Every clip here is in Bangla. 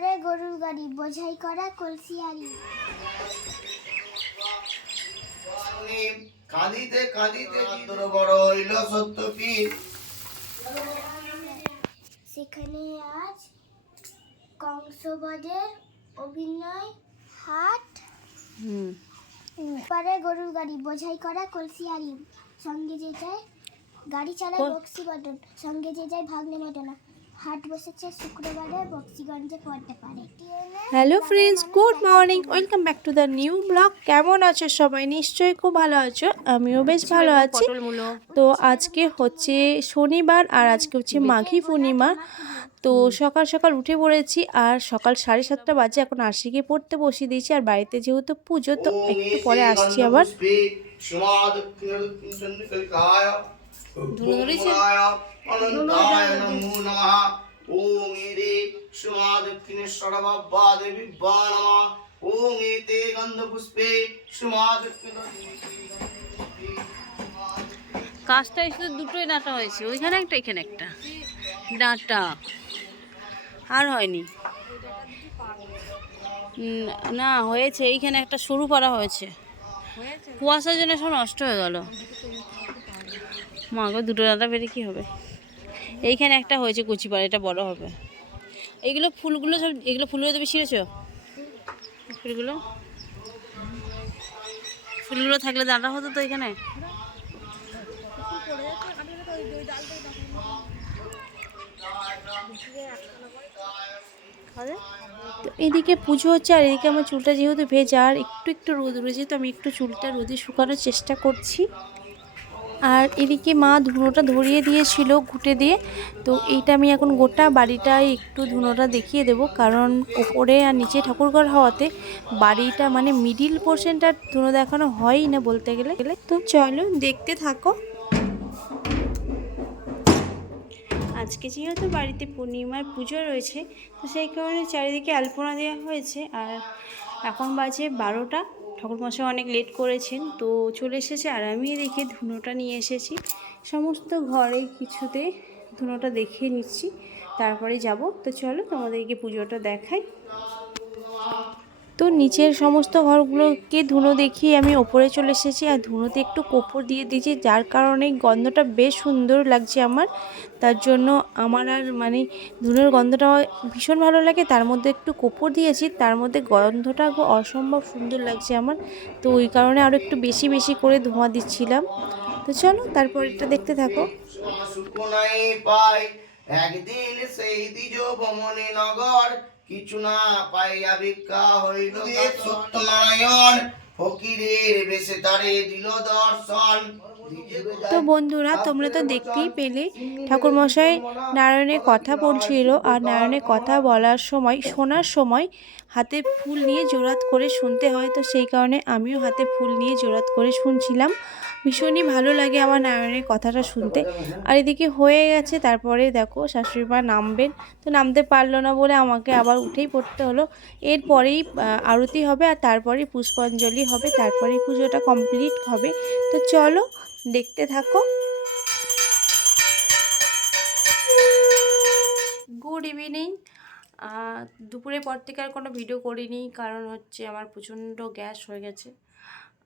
পারে গরুর গাড়ি বোঝাই করা কলসি হাড়ি। কাঁদিতে কাঁদিতে তোর বড় হইল সত্যপীর। সেখানে আজ কংসবধের অভিনয় হাট। পারে গরুর গাড়ি বোঝাই করা কলসি হাড়ি। সঙ্গে যে যায় গাড়ি চালায় বক্সিবদন, সঙ্গে যে যায় ভাগ্নে মদনা। হাট বসেছে শুক্রবারে বক্সিগঞ্জে পড়তে পারে। Hello friends, good morning, welcome back to the new blog. কেমন আছো সবাই? নিশ্চয়ই খুব ভালো আছো, আমিও বেশ ভালো আছি। তো আজকে হচ্ছে শনিবার আর আজকে হচ্ছে মাঘী পূর্ণিমা। তো সকাল সকাল উঠে পড়েছি আর সকাল 7:30 বাজে, এখন আশিকে পড়তে বসিয়ে দিয়েছি। আর বাড়িতে যেহেতু পুজো, তো একটু পরে আসছি আবার। ওম এরে সুমা দক্ষিণেশ্বর বাবা দেবী বানমা। ওম এতে গন্ধ পুষ্পে সুমা দক্ষিণ। কাজটা শুধু দুটোই ডাঁটা হয়েছে, ওইখানে একটা এখানে একটা ডাঁটা, আর হয়নি। না হয়েছে, এইখানে একটা সরু পাড়া হয়েছে, কুয়াশার জন্য সব নষ্ট হয়ে গেল। মা গো, দুটো ডাঁটা বেরিয়ে কী হবে? এইখানে একটা হয়েছে কুচি পাড়া, এটা বড় হবে। এইগুলো ফুলগুলো সব, এগুলো ফুলগুলো তুমি ছিঁড়েছ? ফুলগুলো ফুলগুলো থাকলে ডাঁটা হতো তো এখানে। তো এদিকে পুজো হচ্ছে আর এদিকে আমার চুলটা যেহেতু ভেজা আর একটু একটু রোদ রয়েছে, তো আমি একটু চুলটা রোদে শুকানোর চেষ্টা করছি। আর এদিকে মা ধুনোটা ধরিয়ে দিয়েছিল ঘুঁটে দিয়ে। তো এইটা আমি এখন গোটা বাড়িটায় একটু ধুনোটা দেখিয়ে দেব, কারণ ওপরে আর নিচে ঠাকুরঘর হওয়াতে বাড়িটা মানে মিডিল পোর্শনটা ধুনো দেখানো হয়ই না বলতে গেলে। তো চলো দেখতে থাকো। আজকে যেহেতু বাড়িতে পূর্ণিমার পুজো রয়েছে, তো সেই কারণে চারিদিকে আলপনা দেওয়া হয়েছে। আর এখন বাজে 12টা। ঠাকুরমশাই অনেক লেট করেছেন, তো চলে এসেছে। আর আমি এদিকে ধুনোটা নিয়ে এসেছি, সমস্ত ঘরে কিছুতে ধুনোটা দেখিয়ে নিচ্ছি, তারপরে যাব। তো চলো তোমাদেরকে পুজোটা দেখাই। তো নিচের সমস্ত ঘরগুলোকে ধুনো দেখিয়ে আমি ওপরে চলে এসেছি। আর ধুনোতে একটু কর্পূর দিয়ে দিয়েছি, যার কারণে গন্ধটা বেশ সুন্দর লাগছে আমার। তার জন্য আমার আর মানে ধুনোর গন্ধটা ভীষণ ভালো লাগে। তার মধ্যে একটু কর্পূর দিয়েছি, তার মধ্যে গন্ধটা অসম্ভব সুন্দর লাগছে আমার। তো ওই কারণে আরও একটু বেশি বেশি করে ধোঁয়া দিচ্ছিলাম। তো চলো তারপর এটা দেখতে থাকো। একদিন সেই দ্বিজ ভ্রমণে নগর, কিছু না পাইয়া ভিক্ষা হইল সত্যনারায়ণ। ফকিরের বেশে তারে দিল দর্শন। তো বন্ধুরা, তোমরা তো দেখতেই পেলে ঠাকুরমশাই নারায়ণের কথা বলছিল। আর নারায়ণের কথা বলার সময়, শোনার সময় হাতে ফুল নিয়ে জোড়াত করে শুনতে হয়। তো সেই কারণে আমিও হাতে ফুল নিয়ে জোড়াত করে শুনছিলাম। ভীষণই ভালো লাগে আমার নারায়ণের কথাটা শুনতে। আর এদিকে হয়ে গেছে, তারপরে দেখো শাশুড়ি মা নামবেন, তো নামতে পারলো না বলে আমাকে আবার উঠেই পড়তে হলো। এরপরেই আরতি হবে আর তারপরেই পুষ্পাঞ্জলি হবে, তারপরেই পুজোটা কমপ্লিট হবে। তো চলো দেখতে থাকো। Good evening. দুপুরের পর থেকে আর কোনো ভিডিও করিনি, কারণ হচ্ছে আমার প্রচণ্ড গ্যাস হয়ে গেছে।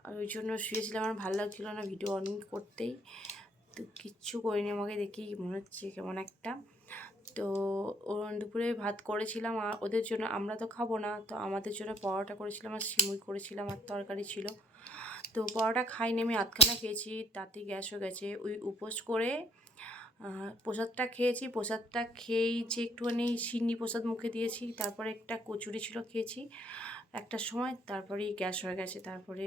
আর ওই জন্য শুয়েছিলাম, আমার ভালো লাগছিলো না ভিডিও অন করতেই। তো কিচ্ছু করিনি, আমাকে দেখি মনে হচ্ছে কেমন একটা। তো দুপুরে ভাত করেছিলাম আর ওদের জন্য, আমরা তো খাবো না, তো আমাদের জন্য পরোটা করেছিলাম আর সিমুই করেছিলাম আর তরকারি ছিল। তো পরোটা খাইনি, আমি আধখানা খেয়েছি, তাতেই গ্যাস হয়ে গেছে। ওই উপোস করে প্রসাদটা খেয়েছি, প্রসাদটা খেয়েই যে একটুখানি সিন্নি প্রসাদ মুখে দিয়েছি, তারপরে একটা কচুরি ছিল খেয়েছি একটার সময়, তারপরেই গ্যাস হয়ে গেছে। তারপরে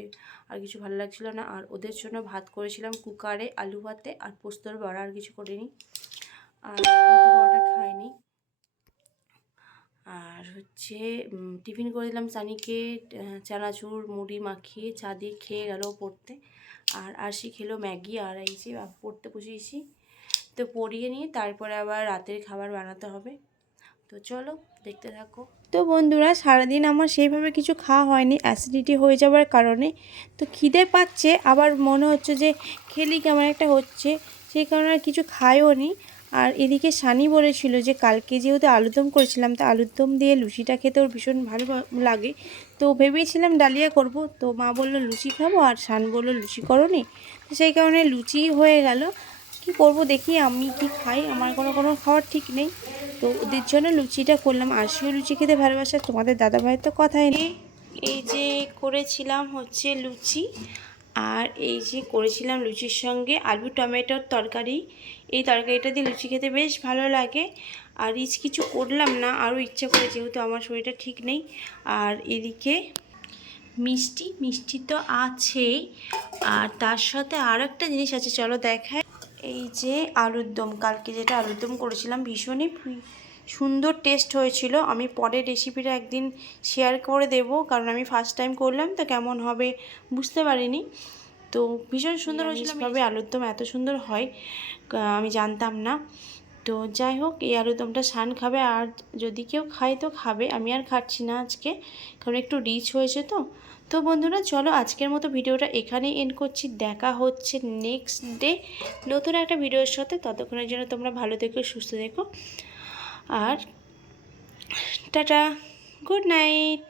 আর কিছু ভালো লাগছিল না। আর ওদের জন্য ভাত করেছিলাম কুকারে, আলু ভাতে আর পোস্তর বড়া, আর কিছু করিনি। আর আমি তো বড়াটা খাইনি। আর হচ্ছে টিফিন করে দিলাম সানিকে, চানাচুর মুড়ি মাখিয়ে চা দিয়ে খেয়ে গেল পড়তে। আর আরশি খেলো ম্যাগি। আর এই যে পড়তে বসিয়েছি, তো পড়িয়ে নিয়ে তারপরে আবার রাতের খাবার বানাতে হবে। তো চলো দেখতে থাকো। তো বন্ধুরা, সারাদিন আমার সেইভাবে কিছু খাওয়া হয়নি অ্যাসিডিটি হয়ে যাওয়ার কারণে। তো খিদে পাচ্ছে, আবার মনে হচ্ছে যে খেলি কেমন একটা হচ্ছে, সেই কারণে আর কিছু খাইও নি। আর এদিকে সানি বলেছিল যে কালকে যেহেতু আলুরদম করেছিলাম, তো আলুরদম দিয়ে লুচিটা খেতে ওর ভীষণ ভালো লাগে। তো ভেবেছিলাম ডালিয়া করব, তো মা বললো লুচি খাবো, আর সান বললো লুচি করোনি, তো সেই কারণে লুচি হয়ে গেল। কি করব দেখি আমি কি খাই, আমার কোনো খাওয়ার ঠিক নেই। তো ওদের জন্য লুচিটা করলাম। আরশিও লুচি খেতে ভালোবাসে, তোমাদের দাদাভাইয়ের তো কথাই নেই। এই যে করেছিলাম হচ্ছে লুচি, আর এই যে করেছিলাম লুচির সঙ্গে আলু টমেটোর তরকারি। এই তরকারিটা দিয়ে লুচি খেতে বেশ ভালো লাগে। আর রিচ কিছু করলাম না, আরও ইচ্ছা করে, যেহেতু আমার শরীরটা ঠিক নেই। আর এদিকে মিষ্টি তো আছেই, আর তার সাথে আরও একটা জিনিস আছে, চলো দেখায়। এই যে আলুর দম, কালকে যেটা আলুর দম করেছিলাম ভীষণই সুন্দর টেস্ট হয়েছিল। আমি পরের রেসিপিটা একদিন শেয়ার করে দেব, কারণ আমি ফার্স্ট টাইম করলাম তো কেমন হবে বুঝতে পারিনি। তো ভীষণ সুন্দর হয়েছিল। ভাবে আলুর দম এত সুন্দর হয় আমি জানতাম না। তো যাই হোক, এই আলুর দমটা সান খাবে, আর যদি কেউ খায় তো খাবে, আমি আর খাচ্ছি না আজকে, কারণ একটু রিচ হয়েছে। তো বন্ধুরা চলো আজকের মতো ভিডিওটা এখানেই এন্ড করছি। দেখা হচ্ছে নেক্সট ডে নতুন একটা ভিডিওর সাথে। ততক্ষণের জন্য তোমরা ভালো থেকো, সুস্থ থেকো, আর টাটা, গুড নাইট।